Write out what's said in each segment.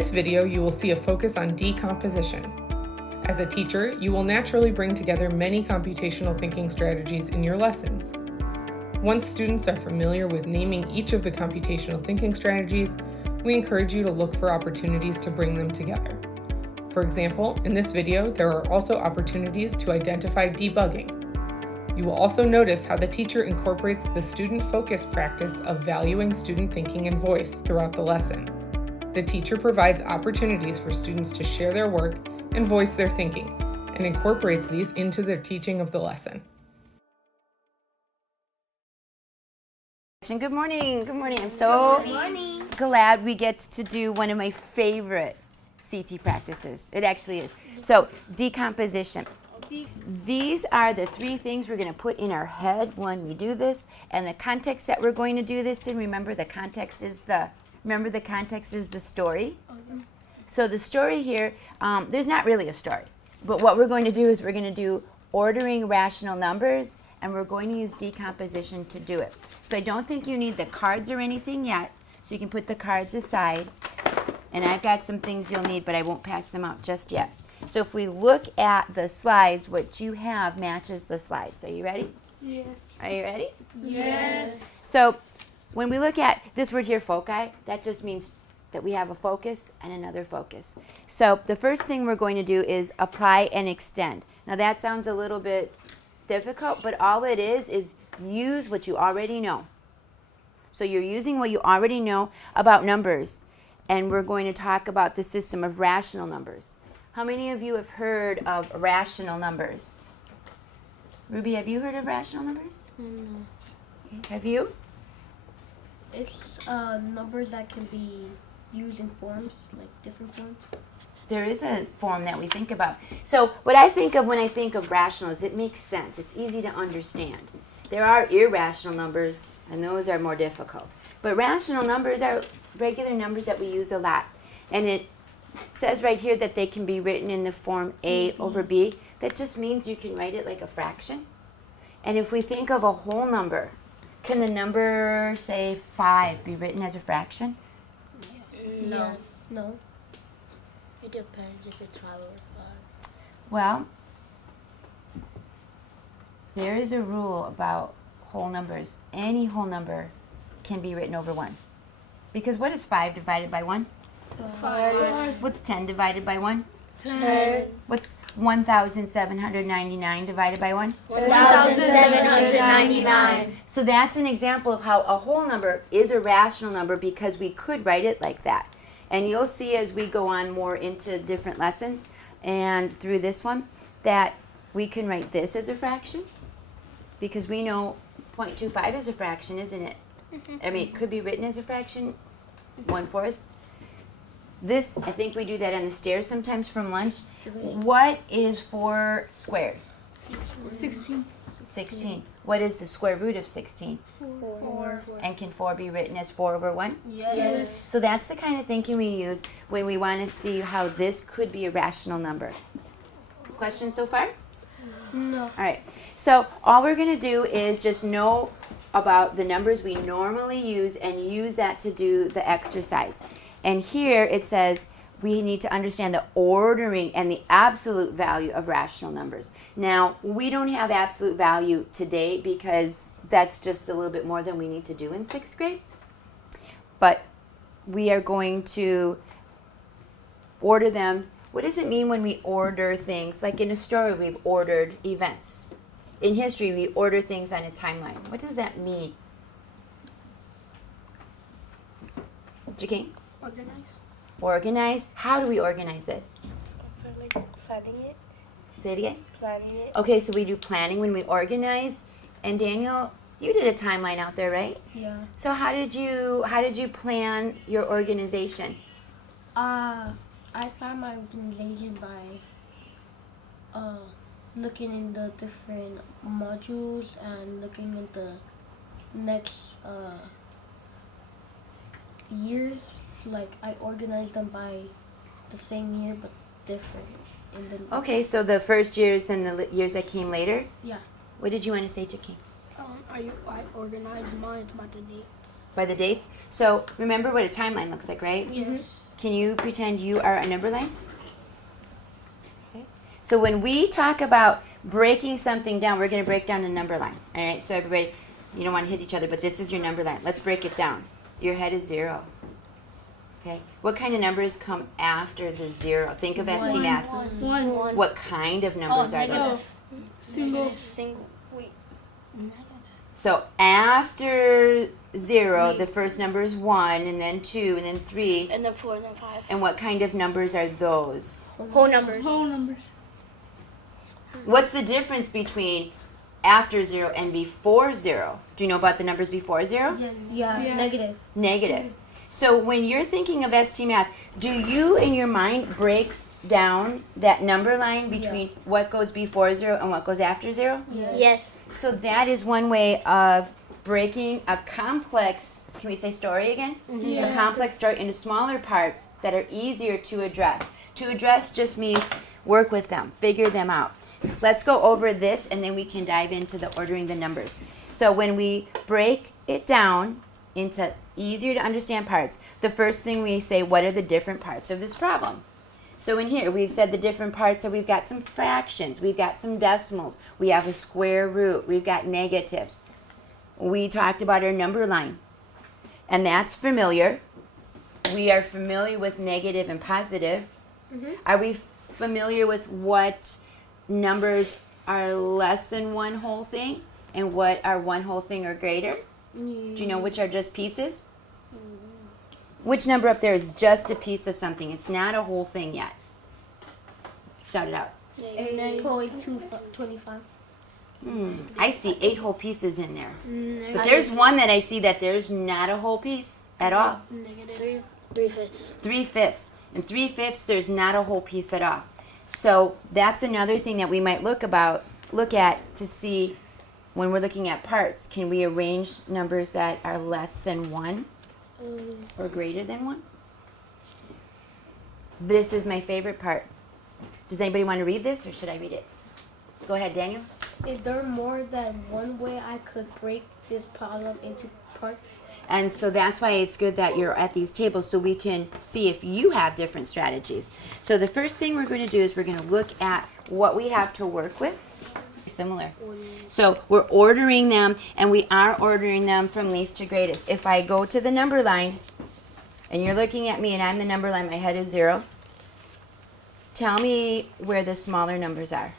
this video, you will see a focus on decomposition. As a teacher, you will naturally bring together many computational thinking strategies in your lessons. Once students are familiar with naming each of the computational thinking strategies, we encourage you to look for opportunities to bring them together. For example, in this video, there are also opportunities to identify debugging. You will also notice how the teacher incorporates the student focus practice of valuing student thinking and voice throughout the lesson. The teacher provides opportunities for students to share their work and voice their thinking, and incorporates these into their teaching of the lesson. Good morning. Good morning. I'm so glad we get to do one of my favorite CT practices. It actually is. So, decomposition. These are the three things we're going to put in our head when we do this, and the context that we're going to do this in. Remember, the context is the story. So the story here, there's not really a story, but what we're going to do is we're going to do ordering rational numbers, and we're going to use decomposition to do it. So I don't think you need the cards or anything yet, so you can put the cards aside. And I've got some things you'll need, but I won't pass them out just yet. So if we look at the slides, what you have matches the slides. Are you ready? Yes. Are you ready? Yes. So when we look at this word here, foci, that just means that we have a focus and another focus. So the first thing we're going to do is apply and extend. Now that sounds a little bit difficult, but all it is use what you already know. So you're using what you already know about numbers, and we're going to talk about the system of rational numbers. How many of you have heard of rational numbers? Ruby, have you heard of rational numbers? No. Okay. Have you? It's numbers that can be used in forms, like different forms. There is a form that we think about. So what I think of when I think of rational is it makes sense. It's easy to understand. There are irrational numbers, and those are more difficult. But rational numbers are regular numbers that we use a lot. And it says right here that they can be written in the form A over B. That just means you can write it like a fraction. And if we think of a whole number, can the number, say, 5 be written as a fraction? No. Yes. No. It depends if it's 5 or 5. Well, there is a rule about whole numbers. Any whole number can be written over 1. Because what is 5 divided by 1? 5. What's 10 divided by 1? 10. What's 1,799 divided by 1? 1,799. So that's an example of how a whole number is a rational number because we could write it like that. And you'll see as we go on more into different lessons and through this one that we can write this as a fraction because we know 0.25 is a fraction, isn't it? I mean, it could be written as a fraction, 1/4. This, I think we do that on the stairs sometimes from lunch. What is 4 squared? 16. 16. What is the square root of 16? 4. And can 4 be written as 4 over 1? Yes. So that's the kind of thinking we use when we want to see how this could be a rational number. Questions so far? No. All right. So all we're going to do is just know about the numbers we normally use and use that to do the exercise. And here it says we need to understand the ordering and the absolute value of rational numbers. Now, we don't have absolute value today because that's just a little bit more than we need to do in 6th grade. But we are going to order them. What does it mean when we order things? Like in a story, we've ordered events. In history, we order things on a timeline. What does that mean? Jackie? Organize. Organize. How do we organize it? Like planning it. Say it again. Planning it. Okay, so we do planning when we organize. And Daniel, you did a timeline out there, right? Yeah. So how did you plan your organization? I found my organization by looking in the different modules and looking at the next years. Like I organized them by the same year but different. Okay, so the first years and the years that came later. Yeah. What did you want to say, Jackie? I organize mine by the dates. By the dates? So remember what a timeline looks like, right? Yes. Can you pretend you are a number line? Okay. So when we talk about breaking something down, we're going to break down a number line. All right, so everybody, you don't want to hit each other, but this is your number line. Let's break it down. Your head is 0. Okay. What kind of numbers come after the 0? Think of ST math. One. What kind of numbers are those? Single. Wait. So after 0, the first number is 1, and then 2, and then 3. And then 4 and then 5. And what kind of numbers are those? Whole numbers. What's the difference between after 0 and before 0? Do you know about the numbers before 0? Yeah. Negative. Negative. So when you're thinking of ST math, do you in your mind break down that number line between what goes before 0 and what goes after 0? Yes. So that is one way of breaking a complex, can we say story again? A complex story into smaller parts that are easier to address. To address just means work with them, figure them out. Let's go over this and then we can dive into the ordering the numbers. So when we break it down into easier to understand parts, the first thing we say, what are the different parts of this problem? So in here, we've said the different parts, so we've got some fractions, we've got some decimals, we have a square root, we've got negatives. We talked about our number line, and that's familiar. We are familiar with negative and positive. Are we familiar with what numbers are less than one whole thing and what are one whole thing or greater? Do you know which are just pieces? Which number up there is just a piece of something? It's not a whole thing yet. Shout it out. 8.225. I see 8 whole pieces in there. But there's one that I see that there's not a whole piece at all. Negative. 3/5. 3/5. And 3/5 there's not a whole piece at all. So that's another thing that we might look at to see when we're looking at parts. Can we arrange numbers that are less than 1 or greater than 1? This is my favorite part. Does anybody want to read this or should I read it? Go ahead, Daniel. Is there more than one way I could break this problem into parts? And so that's why it's good that you're at these tables so we can see if you have different strategies. So the first thing we're going to do is we're going to look at what we have to work with. Similar. So we're ordering them, and we are ordering them from least to greatest. If I go to the number line, and you're looking at me and I'm the number line, my head is 0, tell me where the smaller numbers are.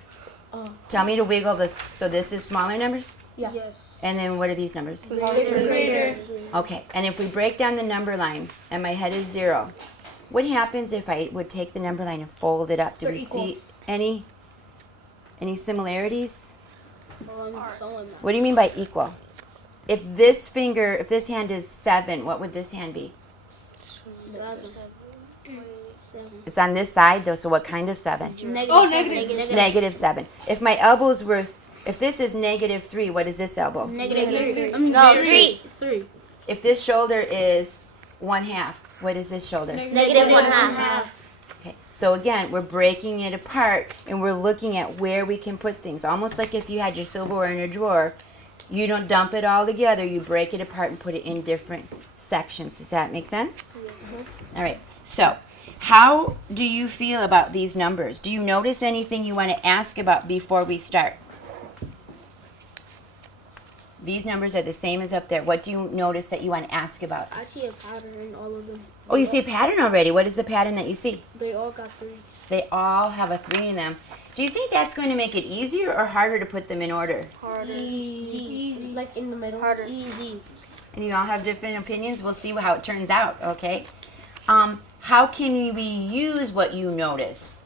Tell me to wiggle this. So this is smaller numbers? Yeah. Yes. And then what are these numbers? Greater. Okay, and if we break down the number line and my head is 0, what happens if I would take the number line and fold it up? Do we see any similarities? What do you mean by equal? If this hand is 7, what would this hand be? 7. It's on this side though, so what kind of 7? Negative. Negative 7. If my elbow's if this is -3, what is this elbow? Negative 3. No, 3. If this shoulder is 1/2, what is this shoulder? Negative 1/2. Okay, so again, we're breaking it apart and we're looking at where we can put things. Almost like if you had your silverware in a drawer, you don't dump it all together, you break it apart and put it in different sections. Does that make sense? All right, so how do you feel about these numbers? Do you notice anything you want to ask about before we start? These numbers are the same as up there. What do you notice that you want to ask about? I see a pattern in all of them. Oh, you see a pattern already. What is the pattern that you see? They all got 3. They all have a 3 in them. Do you think that's going to make it easier or harder to put them in order? Harder. Easy. Like in the middle. Harder. Easy. And you all have different opinions. We'll see how it turns out, okay? How can we use what you notice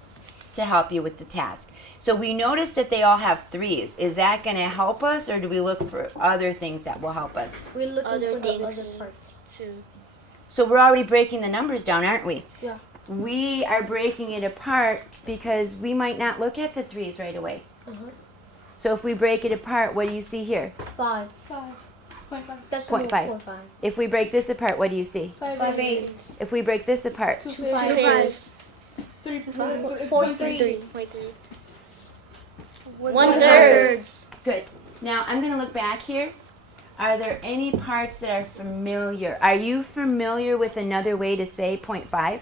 to help you with the task? So we notice that they all have 3s. Is that going to help us, or do we look for other things that will help us? We're looking Other for things. the other parts. Too. So we're already breaking the numbers down, aren't we? Yeah. We are breaking it apart because we might not look at the 3s right away. So if we break it apart, what do you see here? 5. 5.5. That's 0.5. If we break this apart, what do you see? 5.8. If we break this apart, 2.5. 3.3. 1/3. good. Now I'm going to look back here. Are there any parts that are familiar? Are you familiar with another way to say 0.5?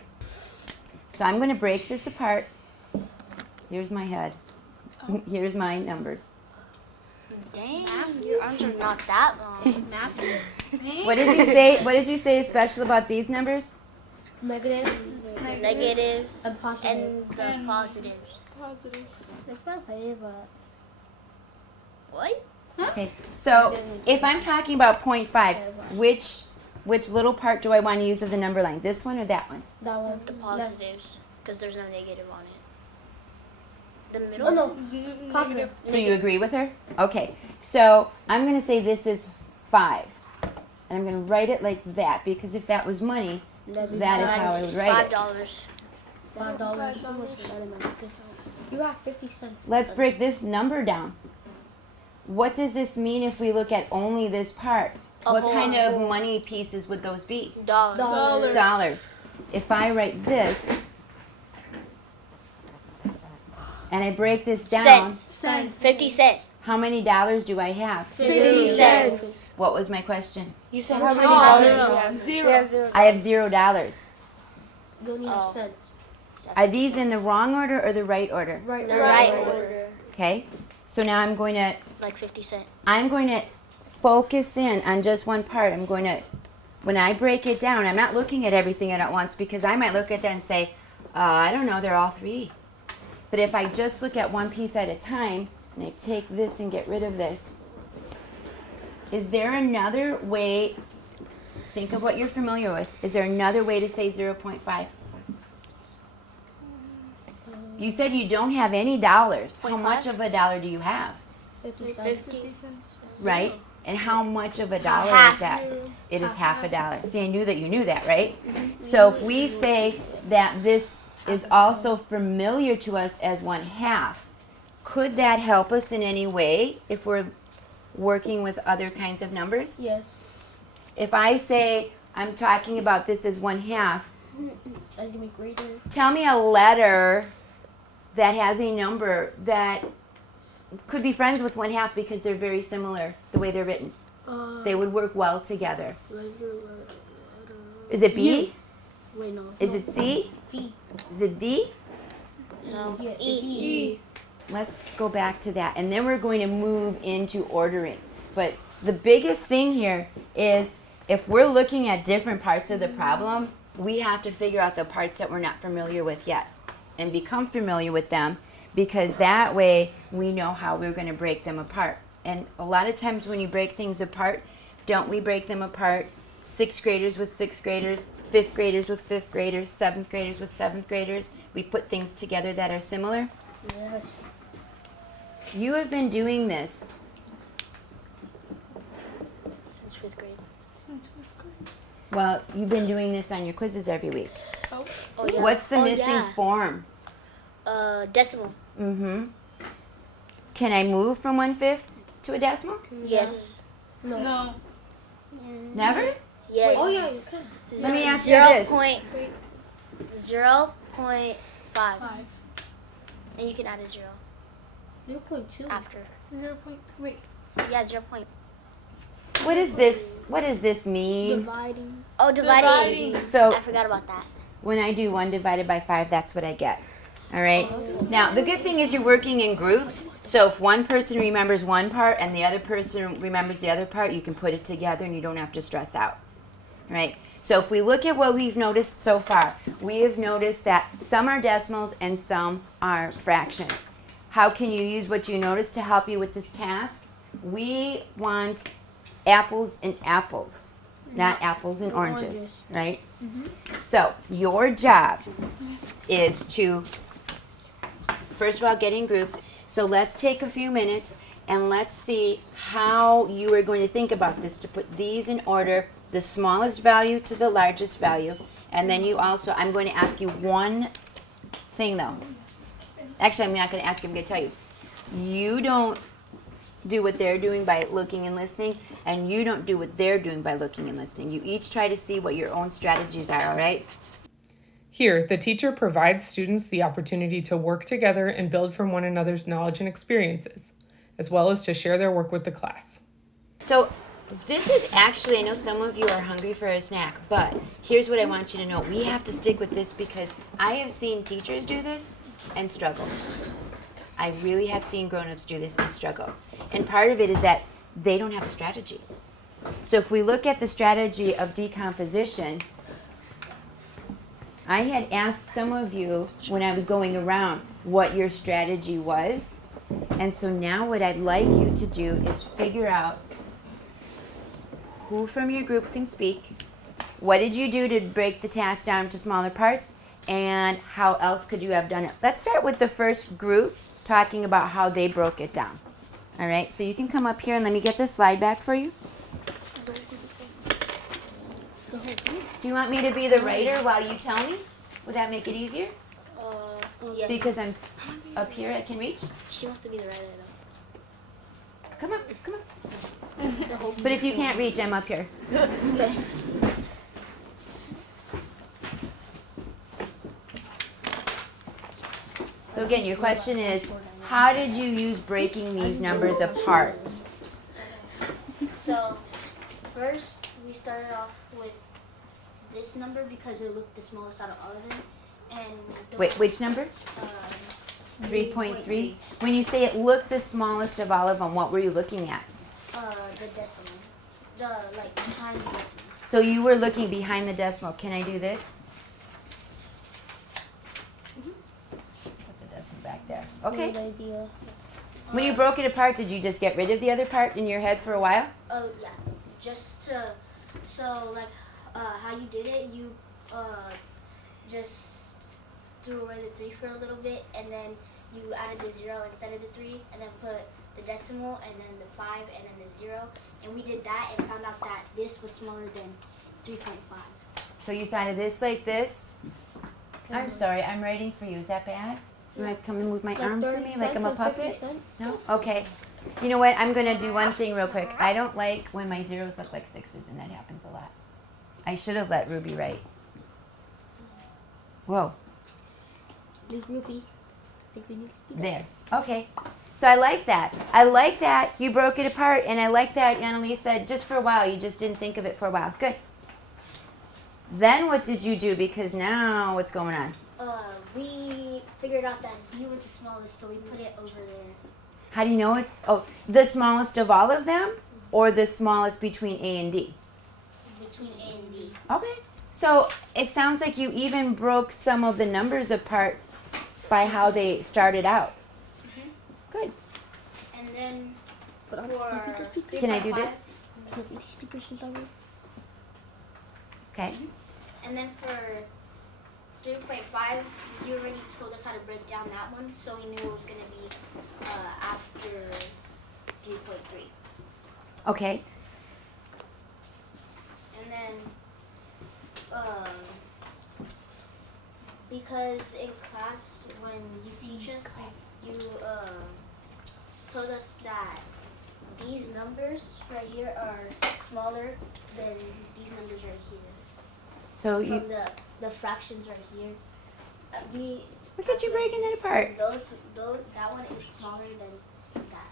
So I'm going to break this apart. Here's my head. Here's my numbers. Dang, your arms are not that long. What did you say? What did you say is special about these numbers? Negative. The negatives And positive. and the positives. That's my favorite. What? Okay. So if I'm talking about 0.5, which little part do I want to use of the number line? This one or that one? That one. The positives, because there's no negative on it. The middle? Oh no. Positive. So you agree with her? Okay. So I'm going to say this is 5. And I'm going to write it like that because if that was money, that is how I would write it. $5. $5. You got 50 cents. Let's break this number down. What does this mean if we look at only this part? What kind of money pieces would those be? $. Dollars. If I write this and I break this down, Cents. 50 cents. how many dollars do I have? 50 cents. What was my question? You said how many dollars? Zero. I have $0. You only have cents. Are these in the wrong order or the right order? Right. The right order. Okay. So now I'm going Like 50 cents. to focus in on just one part. When I break it down, I'm not looking at everything at once because I might look at that and say, I don't know, they're all 3. But if I just look at one piece at a time, and I take this and get rid of this, is there another way, think of what you're familiar with, is there another way to say 0.5? You said you don't have any dollars. How much of a dollar do you have? 50 cents. 50. Right? And how much of a dollar Half. is that? It is half a dollar. See, I knew that you knew that, right? So if we say that this is also familiar to us as 1/2, could that help us in any way if we're working with other kinds of numbers? Yes. If I say I'm talking about this as 1/2, That's gonna be greater. tell me a letter that has a number that could be friends with 1/2 because they're very similar the way they're written. They would work well together. Is it B? Wait, no. Is it C? D. Is it D? No. Yeah, E. Let's go back to that. And then we're going to move into ordering. But the biggest thing here is if we're looking at different parts of the problem, we have to figure out the parts that we're not familiar with yet and become familiar with them because that way we know how we're going to break them apart. And a lot of times when you break things apart, don't we break them apart? 6th graders with 6th graders, 5th graders with 5th graders, 7th graders with 7th graders. We put things together that are similar. Yes. You have been doing this. Since 5th grade. Well, you've been doing this on your quizzes every week. Oh, yeah. What's the missing yeah. form? Decimal. Mm-hmm. Can I move from 1/5 to a decimal? Yes. No. Never? Yes. Oh yeah, you can. Let me ask you this. 0.5. And you can add a 0 0.2. after. 0. Wait. Yeah, 0. What is this? What does this mean? Dividing. Oh, dividing. So I forgot about that. when I do 1 divided by 5, that's what I get. All right? Now, the good thing is you're working in groups. So if one person remembers one part and the other person remembers the other part, you can put it together and you don't have to stress out. All right? So if we look at what we've noticed so far, we have noticed that some are decimals and some are fractions. How can you use what you noticed to help you with this task? We want apples and apples, not apples and oranges, right? So your job is to, first of all, get in groups. So let's take a few minutes and let's see how you are going to think about this to put these in order, the smallest value to the largest value. And then you also, I'm going to ask you one thing though. Actually, I'm not going to ask you, I'm going to tell you. You don't do what they're doing by looking and listening, and you don't do what they're doing by looking and listening. You each try to see what your own strategies are, all right? Here, the teacher provides students the opportunity to work together and build from one another's knowledge and experiences. as well as to share their work with the class. So this is actually, I know some of you are hungry for a snack, but here's what I want you to know. We have to stick with this because I have seen teachers do this and struggle. I really have seen grown-ups do this and struggle. And part of it is that they don't have a strategy. So if we look at the strategy of decomposition, I had asked some of you when I was going around what your strategy was. And so now what I'd like you to do is figure out who from your group can speak, what did you do to break the task down into smaller parts, and how else could you have done it. Let's start with the first group talking about how they broke it down. All right, so you can come up here and let me get this slide back for you. Do you want me to be the writer while you tell me? Would that make it easier? Yes. Because I'm up here, I can reach? She wants to be the writer though. Come on, come on. But if you can't reach, I'm up here. So again, your question is, how did you use breaking these numbers apart? So first we started off with this number because it looked the smallest out of all of them. And Wait, which number? 3.3. When you say it looked the smallest of all of them, what were you looking at? The decimal. Behind the decimal. So you were looking behind the decimal. Can I do this? Put the decimal back there. Okay. Good idea. When you broke it apart, did you just get rid of the other part in your head for a while? Oh yeah. Just to, how you did it, you just threw away the 3 for a little bit, and then you added the 0 instead of the 3, and then put the decimal, and then the 5, and then the 0. And we did that and found out that this was smaller than 3.5. So you thought of this like this? I'm sorry, I'm writing for you. Is that bad? You want to come and move my arm for me like I'm a puppet? No? Okay. You know what? I'm going to do one thing real quick. I don't like when my zeros look like 6s, and that happens a lot. I should have let Ruby write. Whoa. Ruby. There. Okay. So I like that. I like that you broke it apart, and I like that Annalise said just for a while. You just didn't think of it for a while. Good. Then what did you do? Because now what's going on? We figured out that B was the smallest, so we put it over there. How do you know it's the smallest of all of them, or the smallest between A and D? Between A and D. Okay. So it sounds like you even broke some of the numbers apart by how they started out. Mm-hmm. Good. And then Can I do this? Okay. And then for 3.5, you already told us how to break down that one, so we knew it was going to be after 3.3. Okay. And then, because in class, when you teach us, you told us that these numbers right here are smaller than these numbers right here. So you From the fractions right here. look at you breaking it apart. That one is smaller than that.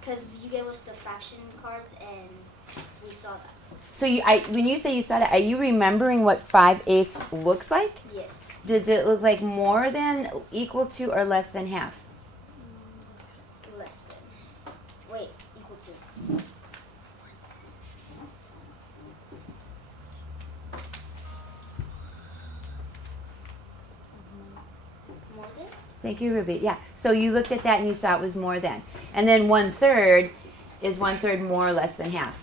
Because you gave us the fraction cards and we saw that. So when you say you saw that, are you remembering what 5/8 looks like? Yes. Does it look like more than, equal to, or less than half? Less than. Wait, equal to. More than? Thank you, Ruby. Yeah. So you looked at that and you saw it was more than. And then 1/3 is 1/3 more or less than half.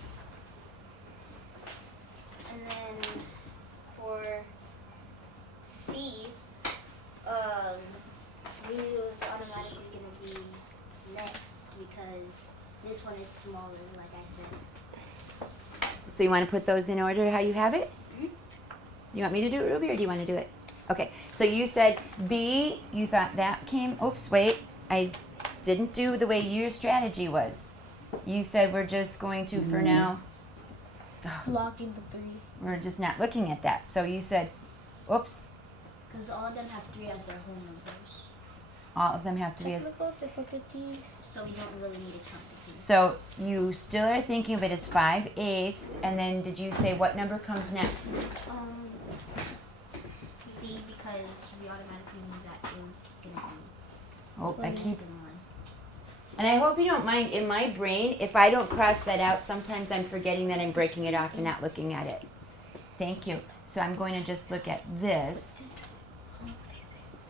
And then for C, we knew it was automatically going to be next because this one is smaller, like I said. So you want to put those in order how you have it? You want me to do it, Ruby, or do you want to do it? Okay. So you said B, you thought that came, oops, wait. I didn't do the way your strategy was. You said we're just going to, for now, Locking the 3. we're just not looking at that. So you said, oops, Because all of them have 3 as their whole numbers. All of them have to be as... Technical difficulties. So we don't really need to count the keys. So you still are thinking of it as 5/8, and then did you say what number comes next? C, because we automatically knew that it was going to be Oh, I less keep... than 1. And I hope you don't mind, in my brain, if I don't cross that out, sometimes I'm forgetting that I'm breaking it off and not looking at it. Thank you. So I'm going to just look at this.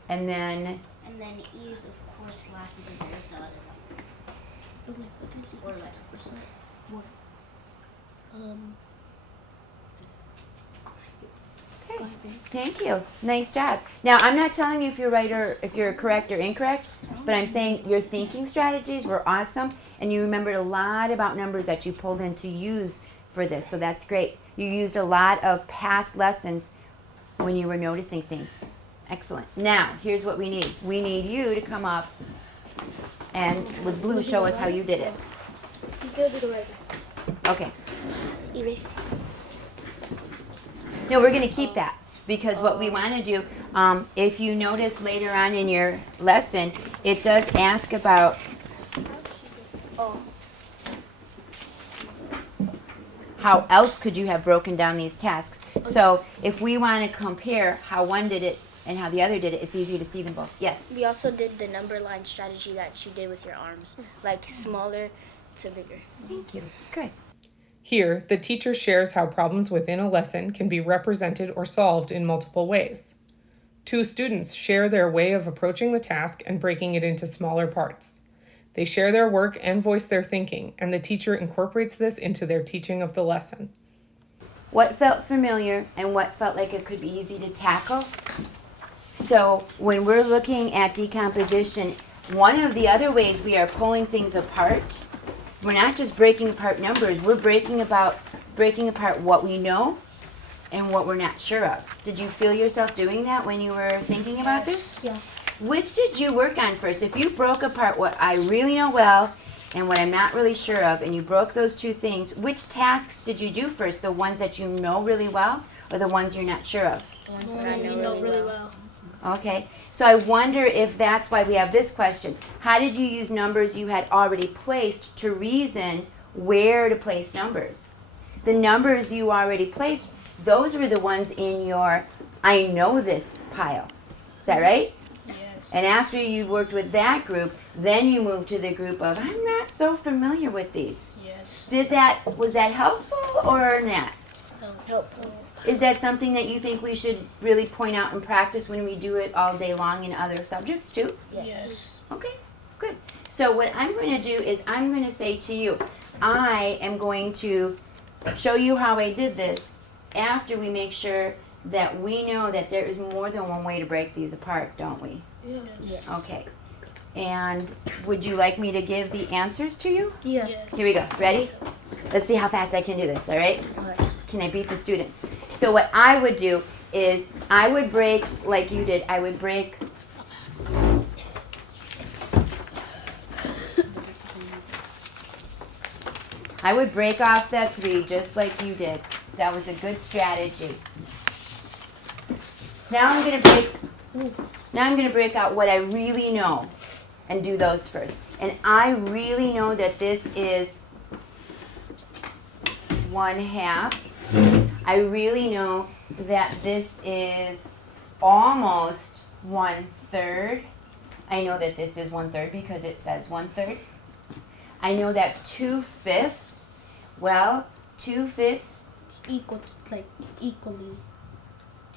And then... And then E is, of course, last because there is no other number. Or less. Okay. Thank you. Nice job. Now, I'm not telling you if you're right or if you're correct or incorrect, but I'm saying your thinking strategies were awesome, and you remembered a lot about numbers that you pulled in to use for this, so that's great. You used a lot of past lessons when you were noticing things. Excellent. Now, here's what we need. We need you to come up and, with blue, show us how you did it. He's going to do the right. Okay. Erase. No, we're going to keep that because what we want to do, if you notice later on in your lesson, it does ask about how else could you have broken down these tasks. So if we want to compare how one did it and how the other did it, it's easier to see them both. Yes? We also did the number line strategy that you did with your arms, like smaller to bigger. Thank you. Good. Here, the teacher shares how problems within a lesson can be represented or solved in multiple ways. Two students share their way of approaching the task and breaking it into smaller parts. They share their work and voice their thinking, and the teacher incorporates this into their teaching of the lesson. What felt familiar and what felt like it could be easy to tackle? So when we're looking at decomposition, one of the other ways we are pulling things apart, we're not just breaking apart numbers, we're breaking apart what we know and what we're not sure of. Did you feel yourself doing that when you were thinking about this? Yeah. Which did you work on first? If you broke apart what I really know well and what I'm not really sure of, and you broke those two things, which tasks did you do first? The ones that you know really well or the ones you're not sure of? The ones that I know really well. Okay, so I wonder if that's why we have this question. How did you use numbers you had already placed to reason where to place numbers? The numbers you already placed, those were the ones in your I know this pile. Is that right? Yes. And after you worked with that group, then you moved to the group of I'm not so familiar with these. Yes. Was that helpful or not? Helpful. Is that something that you think we should really point out and practice when we do it all day long in other subjects too? Yes. Okay, good. So what I'm going to do is I'm going to say to you, I am going to show you how I did this after we make sure that we know that there is more than one way to break these apart, don't we? Yes. Okay. And would you like me to give the answers to you? Yeah. Here we go. Ready? Let's see how fast I can do this, all right? Can I beat the students? So what I would do is I would break like you did. I would break off that 3 just like you did. That was a good strategy. Now I'm going to break out what I really know and do those first. And I really know that this is 1/2. I really know that this is almost 1/3. I know that this is 1/3 because it says 1/3. I know that 2/5, well, 2/5. Equal, like equally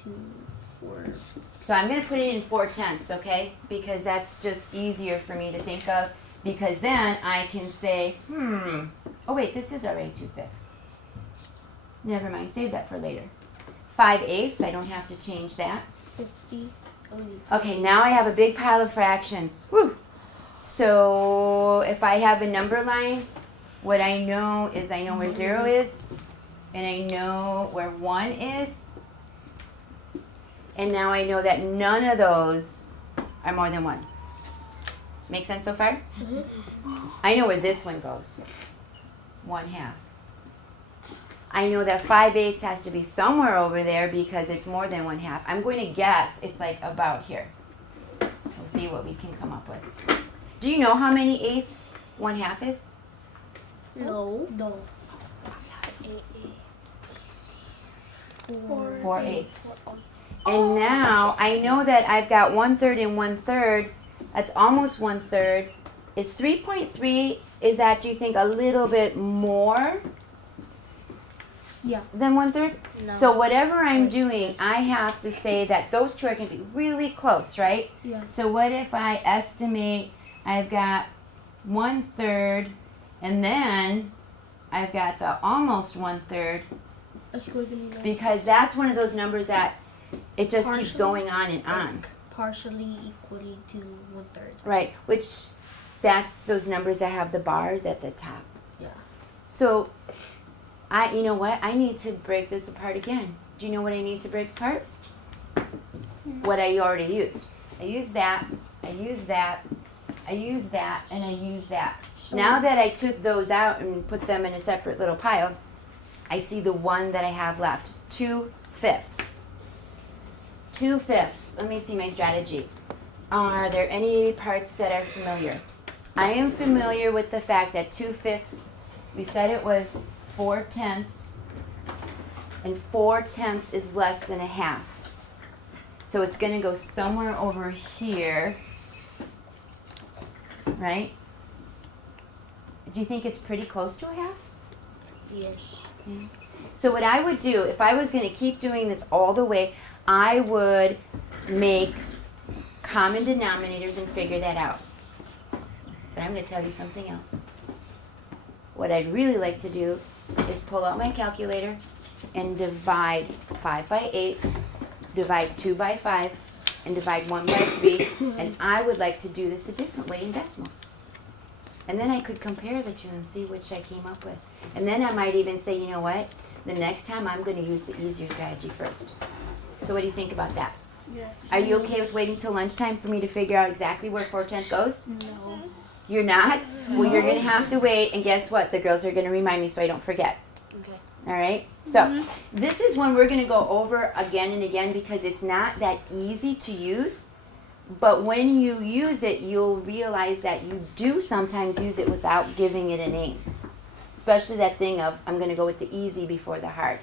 to 4. So I'm going to put it in 4/10, okay? Because that's just easier for me to think of. Because then I can say, oh wait, this is already 2/5. Never mind, save that for later. 5/8, I don't have to change that. 50. Okay, now I have a big pile of fractions. Woo! So if I have a number line, what I know is I know where 0 is, and I know where 1 is, and now I know that none of those are more than 1. Make sense so far? I know where this one goes. 1/2. I know that 5/8 has to be somewhere over there because it's more than 1/2. I'm going to guess it's like about here. We'll see what we can come up with. Do you know how many eighths 1/2 is? No. No. 4 eighths. And now I know that I've got 1/3 and 1/3. That's almost 1/3. Is 3.3, is that, do you think, a little bit more Yeah. than 1/3? No. So whatever I'm doing, I have to say that those two are going to be really close, right? Yeah. So what if I estimate I've got 1/3 and then I've got the almost 1/3, because that's one of those numbers that it just keeps going on and on. Partially equally to 1/3. Right, which that's those numbers that have the bars at the top. Yeah. So you know what? I need to break this apart again. Do you know what I need to break apart? What I already used. I used that, I used that, I used that, and I used that. So Now that I took those out and put them in a separate little pile, I see the one that I have left. 2/5. 2/5. Let me see my strategy. Are there any parts that are familiar? I am familiar with the fact that 2/5, we said it was 4/10, and 4/10 is less than 1/2. So it's going to go somewhere over here, right? Do you think it's pretty close to 1/2? Yes. Yeah. So what I would do, if I was going to keep doing this all the way, I would make common denominators and figure that out. But I'm going to tell you something else. What I'd really like to do is pull out my calculator and divide 5 by 8, divide 2 by 5, and divide 1 by 3. And I would like to do this a different way in decimals. And then I could compare the two and see which I came up with. And then I might even say, you know what? The next time I'm going to use the easier strategy first. So what do you think about that? Yes. Are you okay with waiting till lunchtime for me to figure out exactly where 4/10 goes? No. You're not? Well, you're going to have to wait, and guess what? The girls are going to remind me so I don't forget. Okay. All right? So this is one we're going to go over again and again because it's not that easy to use. But when you use it, you'll realize that you do sometimes use it without giving it a name. Especially that thing of, I'm going to go with the easy before the hard.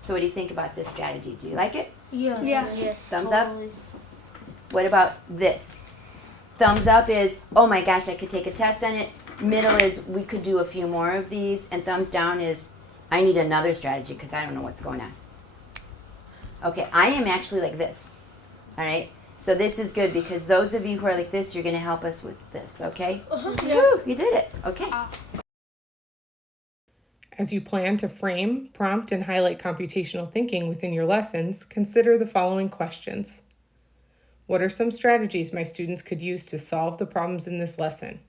So what do you think about this strategy? Do you like it? Yeah. Yes. Thumbs up? What about this? Thumbs up is, oh my gosh, I could take a test on it. Middle is, we could do a few more of these. And thumbs down is, I need another strategy because I don't know what's going on. Okay, I am actually like this. All right? So this is good because those of you who are like this, you're going to help us with this, okay? Woo, you did it. Okay. As you plan to frame, prompt, and highlight computational thinking within your lessons, consider the following questions. What are some strategies my students could use to solve the problems in this lesson?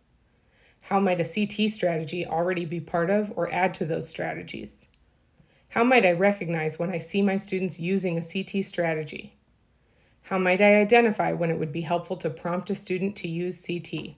How might a CT strategy already be part of or add to those strategies? How might I recognize when I see my students using a CT strategy? How might I identify when it would be helpful to prompt a student to use CT?